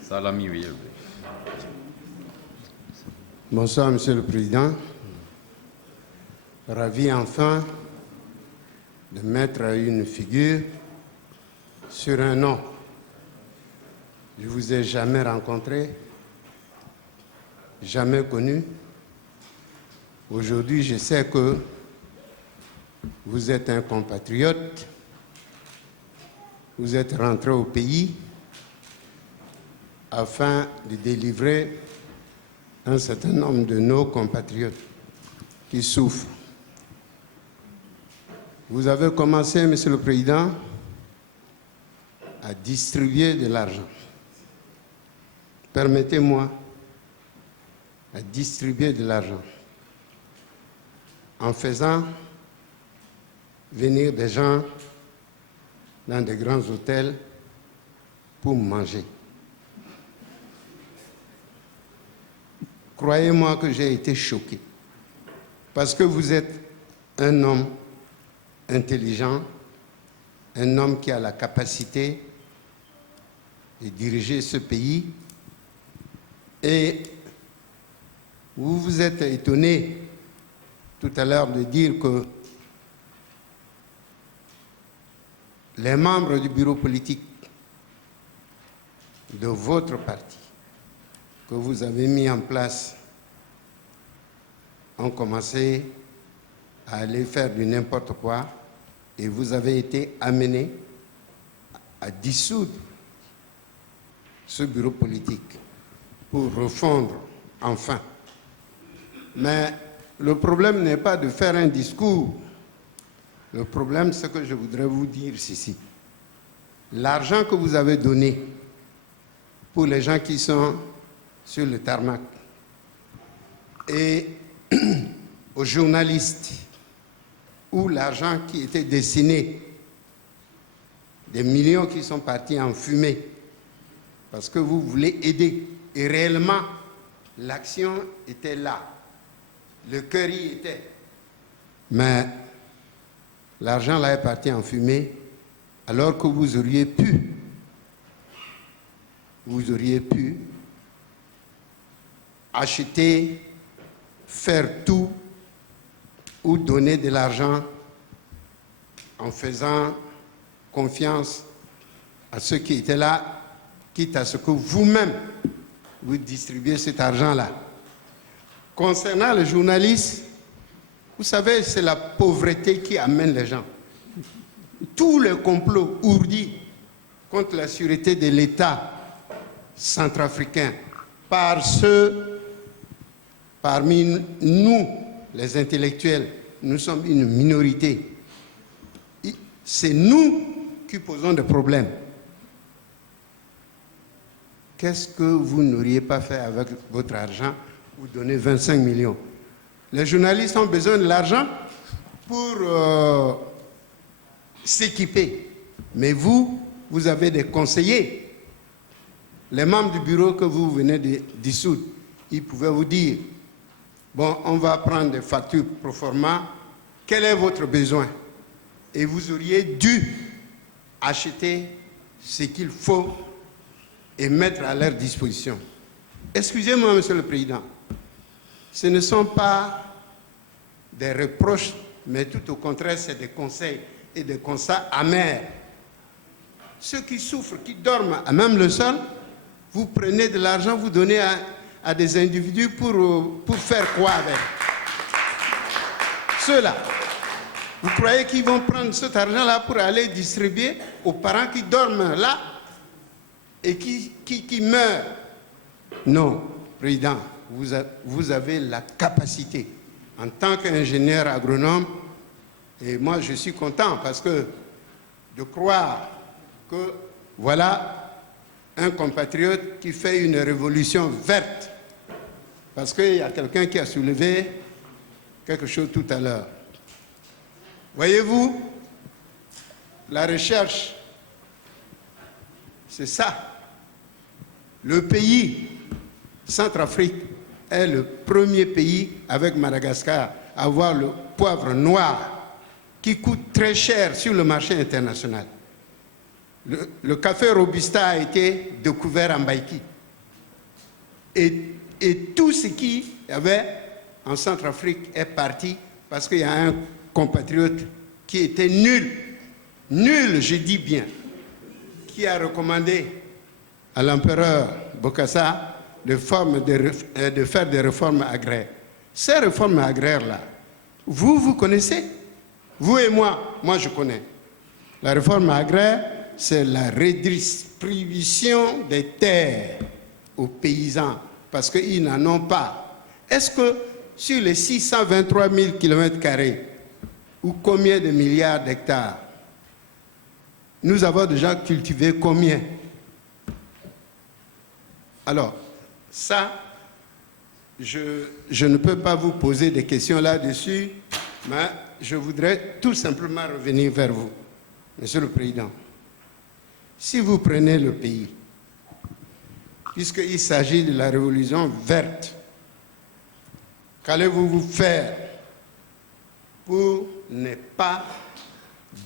Salami, oui. Bonsoir, Monsieur le Président. Ravi enfin de mettre une figure sur un nom. Je ne vous ai jamais rencontré, jamais connu. Aujourd'hui, je sais que vous êtes un compatriote. Vous êtes rentré au pays afin de délivrer un certain nombre de nos compatriotes qui souffrent. Vous avez commencé, Monsieur le Président, à distribuer de l'argent. Permettez-moi à distribuer de l'argent en faisant venir des gens dans des grands hôtels pour manger. Croyez-moi que j'ai été choqué parce que vous êtes un homme intelligent, un homme qui a la capacité de diriger ce pays et vous vous êtes étonné tout à l'heure de dire que les membres du bureau politique de votre parti que vous avez mis en place ont commencé à aller faire du n'importe quoi et vous avez été amené à dissoudre ce bureau politique pour refondre enfin. Mais le problème n'est pas de faire un discours. Le problème, c'est que je voudrais vous dire ceci. L'argent que vous avez donné pour les gens qui sont sur le tarmac et aux journalistes, ou l'argent qui était destiné, des millions qui sont partis en fumée, parce que vous voulez aider. Et réellement, l'action était là. Le cœur y était. Mais l'argent là est parti en fumée, alors que vous auriez pu acheter, faire tout ou donner de l'argent en faisant confiance à ceux qui étaient là, quitte à ce que vous-même vous distribuiez cet argent-là. Concernant les journalistes, vous savez, c'est la pauvreté qui amène les gens. Tous les complots ourdis contre la sûreté de l'État centrafricain par ceux parmi nous, les intellectuels, nous sommes une minorité. C'est nous qui posons des problèmes. Qu'est-ce que vous n'auriez pas fait avec votre argent? Vous donnez 25 millions. Les journalistes ont besoin de l'argent pour s'équiper. Mais vous avez des conseillers. Les membres du bureau que vous venez de dissoudre, ils pouvaient vous dire, bon, on va prendre des factures pro forma, quel est votre besoin? Et vous auriez dû acheter ce qu'il faut et mettre à leur disposition. Excusez-moi, Monsieur le Président, ce ne sont pas des reproches, mais tout au contraire, c'est des conseils et des constats amers. Ceux qui souffrent, qui dorment à même le sol, vous prenez de l'argent, vous donnez à des individus pour faire quoi avec? Ceux-là, vous croyez qu'ils vont prendre cet argent-là pour aller distribuer aux parents qui dorment là et qui meurent? Non, Président, vous avez la capacité en tant qu'ingénieur agronome, et moi je suis content parce que de croire que voilà un compatriote qui fait une révolution verte, parce qu'il y a quelqu'un qui a soulevé quelque chose tout à l'heure. Voyez-vous, la recherche, c'est ça. Le pays, Centrafrique, est le premier pays avec Madagascar à avoir le poivre noir qui coûte très cher sur le marché international. Le café Robusta a été découvert en Baïki. Et tout ce qu'il y avait en Centrafrique est parti parce qu'il y a un compatriote qui était nul, je dis bien, qui a recommandé à l'empereur Bokassa de faire des réformes agraires. Ces réformes agraires-là, vous connaissez? Vous et moi je connais. La réforme agraire, c'est la redistribution des terres aux paysans parce qu'ils n'en ont pas. Est-ce que sur les 623 000 km², ou combien de milliards d'hectares, nous avons déjà cultivé combien? Alors, ça, je ne peux pas vous poser des questions là-dessus, mais je voudrais tout simplement revenir vers vous, Monsieur le Président. Si vous prenez le pays, puisqu'il s'agit de la révolution verte, qu'allez-vous vous faire pour ne pas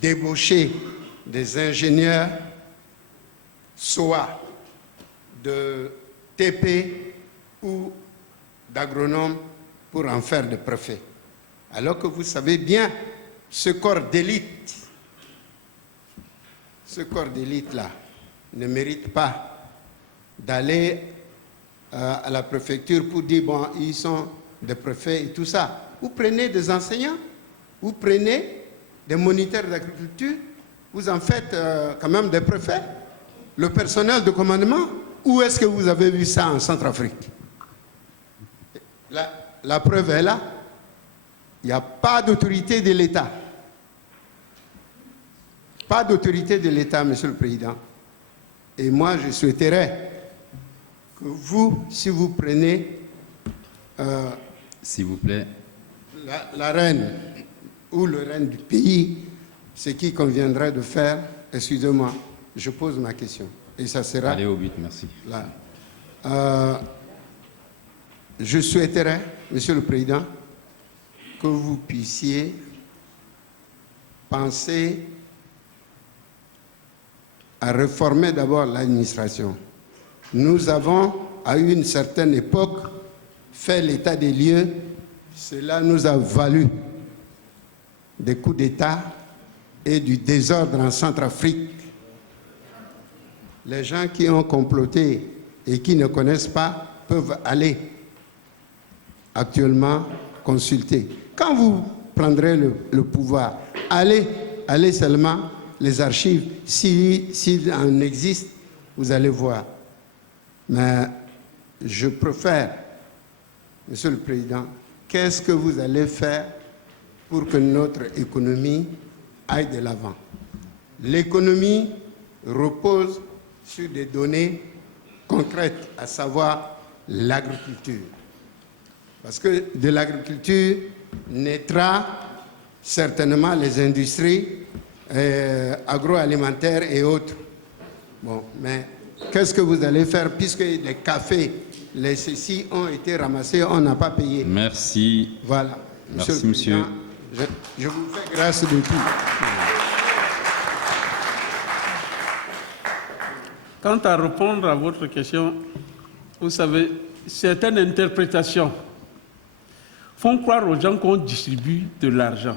débaucher des ingénieurs, soit de TP ou d'agronomes, pour en faire des préfets? Alors que vous savez bien, ce corps d'élite-là ne mérite pas d'aller à la préfecture pour dire, bon, ils sont des préfets et tout ça. Vous prenez des enseignants, vous prenez des moniteurs d'agriculture, vous en faites quand même des préfets, le personnel de commandement. Où est-ce que vous avez vu ça en Centrafrique? La preuve est là. Il n'y a pas d'autorité de l'État. Pas d'autorité de l'État, Monsieur le Président. Et moi, je souhaiterais que vous, si vous prenez... s'il vous plaît. La reine ou le reine du pays, ce qui conviendrait de faire, excusez-moi, je pose ma question. Et ça sera... Allez au but, merci. Là. Je souhaiterais, Monsieur le Président, que vous puissiez penser à réformer d'abord l'administration. Nous avons, à une certaine époque, fait l'état des lieux. Cela nous a valu des coups d'État et du désordre en Centrafrique. Les gens qui ont comploté et qui ne connaissent pas peuvent aller actuellement consulter. Quand vous prendrez le pouvoir, allez seulement les archives. S'il en existe, vous allez voir. Mais je préfère, Monsieur le Président, qu'est-ce que vous allez faire pour que notre économie aille de l'avant? L'économie repose sur des données concrètes, à savoir l'agriculture. Parce que de l'agriculture naîtra certainement les industries agroalimentaires et autres. Bon, mais qu'est-ce que vous allez faire puisque les cafés, les ceci ont été ramassés, on n'a pas payé? Merci. Voilà. Merci, monsieur. Je vous fais grâce de tout. Quant à répondre à votre question, vous savez, certaines interprétations font croire aux gens qu'on distribue de l'argent.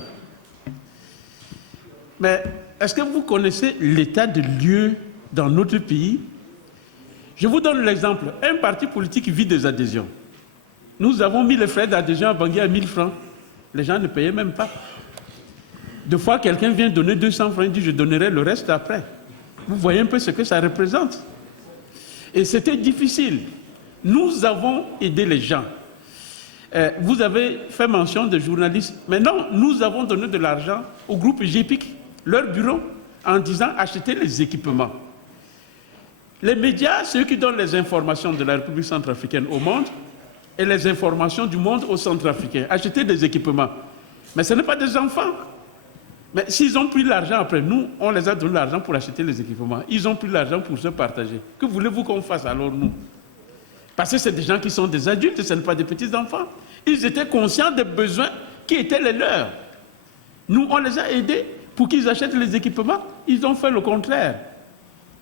Mais est-ce que vous connaissez l'état de lieu dans notre pays? Je vous donne l'exemple. Un parti politique vit des adhésions. Nous avons mis les frais d'adhésion à Bangui à 1000 francs. Les gens ne payaient même pas. Deux fois, quelqu'un vient donner 200 francs, il dit « je donnerai le reste après ». Vous voyez un peu ce que ça représente. Et c'était difficile. Nous avons aidé les gens. Vous avez fait mention de journalistes. Maintenant, nous avons donné de l'argent au groupe GPIC, leur bureau, en disant « achetez les équipements ». Les médias, ceux qui donnent les informations de la République centrafricaine au monde et les informations du monde aux Centrafricains. Achetez des équipements. Mais ce n'est pas des enfants. Mais s'ils ont pris l'argent après, nous, on les a donné l'argent pour acheter les équipements. Ils ont pris l'argent pour se partager. Que voulez-vous qu'on fasse alors, nous? Parce que c'est des gens qui sont des adultes, ce ne sont pas des petits-enfants. Ils étaient conscients des besoins qui étaient les leurs. Nous, on les a aidés pour qu'ils achètent les équipements. Ils ont fait le contraire.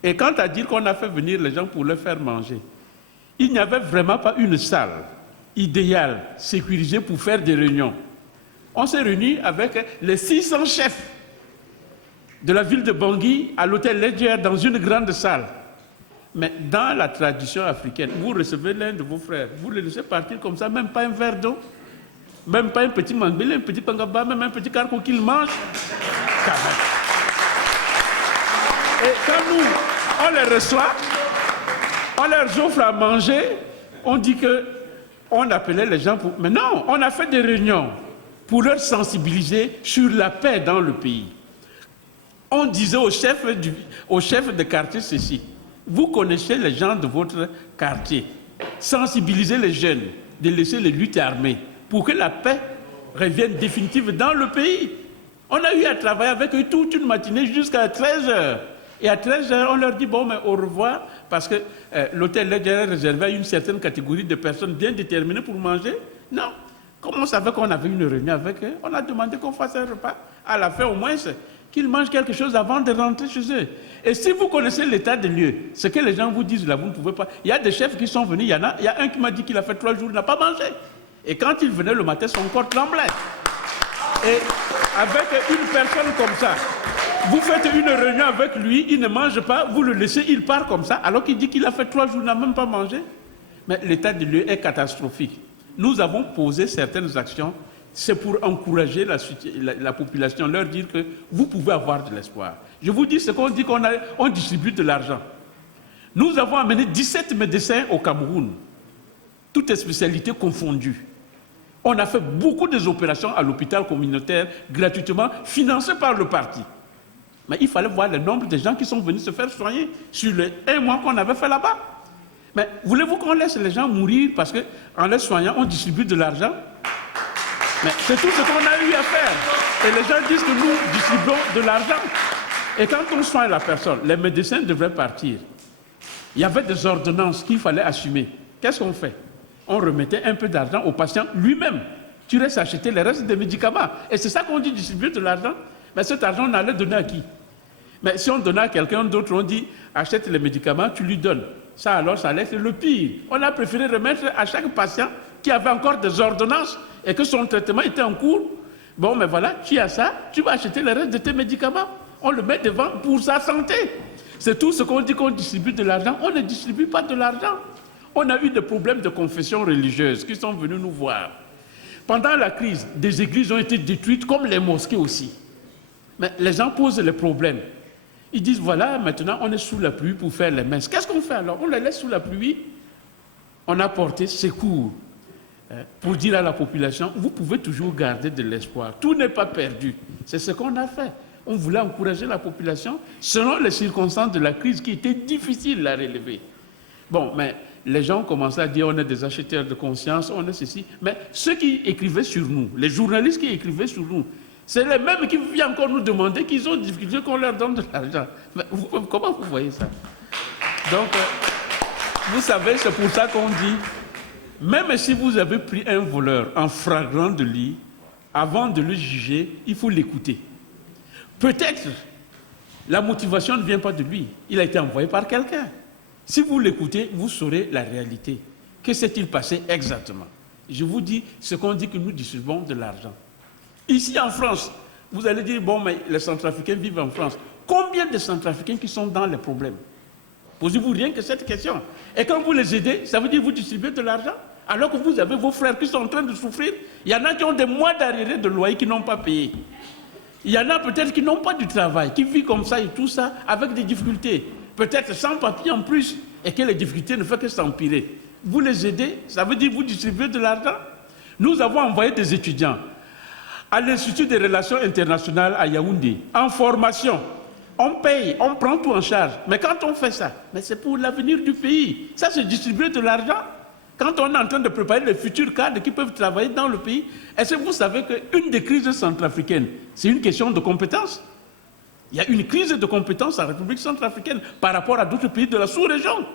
Et quant à dire qu'on a fait venir les gens pour leur faire manger, il n'y avait vraiment pas une salle idéale, sécurisée pour faire des réunions. On s'est réunis avec les 600 chefs de la ville de Bangui à l'hôtel Ledger dans une grande salle. Mais dans la tradition africaine, vous recevez l'un de vos frères, vous le laissez partir comme ça, même pas un verre d'eau, même pas un petit mangbélé, un petit pangaba, même un petit carco qu'il mange. Et quand nous, on les reçoit, on leur offre à manger, on dit qu'on appelait les gens pour... Mais non, on a fait des réunions pour leur sensibiliser sur la paix dans le pays. On disait au chef de quartier ceci, vous connaissez les gens de votre quartier, sensibilisez les jeunes, de laisser les luttes armées pour que la paix revienne définitive dans le pays. On a eu à travailler avec eux toute une matinée jusqu'à 13h. Et à 13h, on leur dit, bon, mais au revoir, parce que l'hôtel est réservé à une certaine catégorie de personnes bien déterminées pour manger. Non. Comme on savait qu'on avait une réunion avec eux, on a demandé qu'on fasse un repas. À la fin, au moins, qu'ils mangent quelque chose avant de rentrer chez eux. Et si vous connaissez l'état des lieux, ce que les gens vous disent là, vous ne pouvez pas. Il y a des chefs qui sont venus, il y a un qui m'a dit qu'il a fait 3 jours, il n'a pas mangé. Et quand il venait le matin, son corps tremblait. Et avec une personne comme ça, vous faites une réunion avec lui, il ne mange pas, vous le laissez, il part comme ça, alors qu'il dit qu'il a fait 3 jours, il n'a même pas mangé. Mais l'état des lieux est catastrophique. Nous avons posé certaines actions, c'est pour encourager la population, leur dire que vous pouvez avoir de l'espoir. Je vous dis ce qu'on dit qu'on distribue de l'argent. Nous avons amené 17 médecins au Cameroun, toutes les spécialités confondues. On a fait beaucoup des opérations à l'hôpital communautaire gratuitement, financées par le parti. Mais il fallait voir le nombre de gens qui sont venus se faire soigner sur les 1 mois qu'on avait fait là-bas. Mais voulez-vous qu'on laisse les gens mourir parce qu'en les soignant, on distribue de l'argent? Mais c'est tout ce qu'on a eu à faire. Et les gens disent que nous distribuons de l'argent. Et quand on soigne la personne, les médecins devraient partir. Il y avait des ordonnances qu'il fallait assumer. Qu'est-ce qu'on fait? On remettait un peu d'argent au patient lui-même. Tu restes acheter les restes des médicaments. Et c'est ça qu'on dit distribuer de l'argent. Mais cet argent, on allait donner à qui? Mais si on donnait à quelqu'un d'autre, on dit achète les médicaments, tu lui donnes. Ça alors, ça allait être le pire. On a préféré remettre à chaque patient qui avait encore des ordonnances et que son traitement était en cours. Bon, mais voilà, tu as ça, tu vas acheter le reste de tes médicaments. On le met devant pour sa santé. C'est tout ce qu'on dit qu'on distribue de l'argent. On ne distribue pas de l'argent. On a eu des problèmes de confession religieuse qui sont venus nous voir. Pendant la crise, des églises ont été détruites comme les mosquées aussi. Mais les gens posent les problèmes. Ils disent, voilà, maintenant on est sous la pluie pour faire les messes. Qu'est-ce qu'on fait alors? On les laisse sous la pluie. On a porté secours pour dire à la population, vous pouvez toujours garder de l'espoir. Tout n'est pas perdu. C'est ce qu'on a fait. On voulait encourager la population selon les circonstances de la crise qui étaient difficiles à relever. Bon, mais les gens ont commencé à dire, on est des acheteurs de conscience, on est ceci. Mais ceux qui écrivaient sur nous, les journalistes qui écrivaient sur nous, c'est les mêmes qui viennent encore nous demander qu'ils ont difficulté qu'on leur donne de l'argent. Comment vous voyez ça? Donc, vous savez, c'est pour ça qu'on dit, même si vous avez pris un voleur en flagrant délit, avant de le juger, il faut l'écouter. Peut-être, la motivation ne vient pas de lui. Il a été envoyé par quelqu'un. Si vous l'écoutez, vous saurez la réalité. Que s'est-il passé exactement? Je vous dis ce qu'on dit que nous distribuons de l'argent. Ici en France, vous allez dire, bon, mais les Centrafricains vivent en France. Combien de Centrafricains qui sont dans les problèmes? Posez-vous rien que cette question. Et quand vous les aidez, ça veut dire que vous distribuez de l'argent? Alors que vous avez vos frères qui sont en train de souffrir. Il y en a qui ont des mois d'arriérés de loyer qui n'ont pas payé. Il y en a peut-être qui n'ont pas du travail, qui vivent comme ça et tout ça, avec des difficultés. Peut-être sans papier en plus, et que les difficultés ne font que s'empirer. Vous les aidez, ça veut dire que vous distribuez de l'argent? Nous avons envoyé des étudiants à l'Institut des Relations Internationales à Yaoundé, en formation. On paye, on prend tout en charge. Mais quand on fait ça, mais c'est pour l'avenir du pays. Ça, c'est distribuer de l'argent. Quand on est en train de préparer les futurs cadres qui peuvent travailler dans le pays, est-ce que vous savez qu'une des crises centrafricaines, c'est une question de compétence? Il y a une crise de compétence en République centrafricaine par rapport à d'autres pays de la sous-région.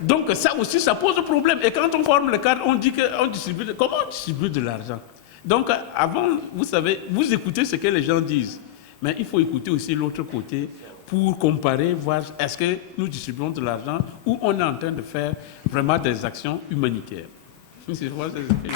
Donc ça aussi, ça pose problème. Et quand on forme le cadre, on dit qu'on distribue... Comment on distribue de l'argent? Donc avant, vous savez, vous écoutez ce que les gens disent. Mais il faut écouter aussi l'autre côté pour comparer, voir est-ce que nous distribuons de l'argent ou on est en train de faire vraiment des actions humanitaires. Je vois ce que je veux dire.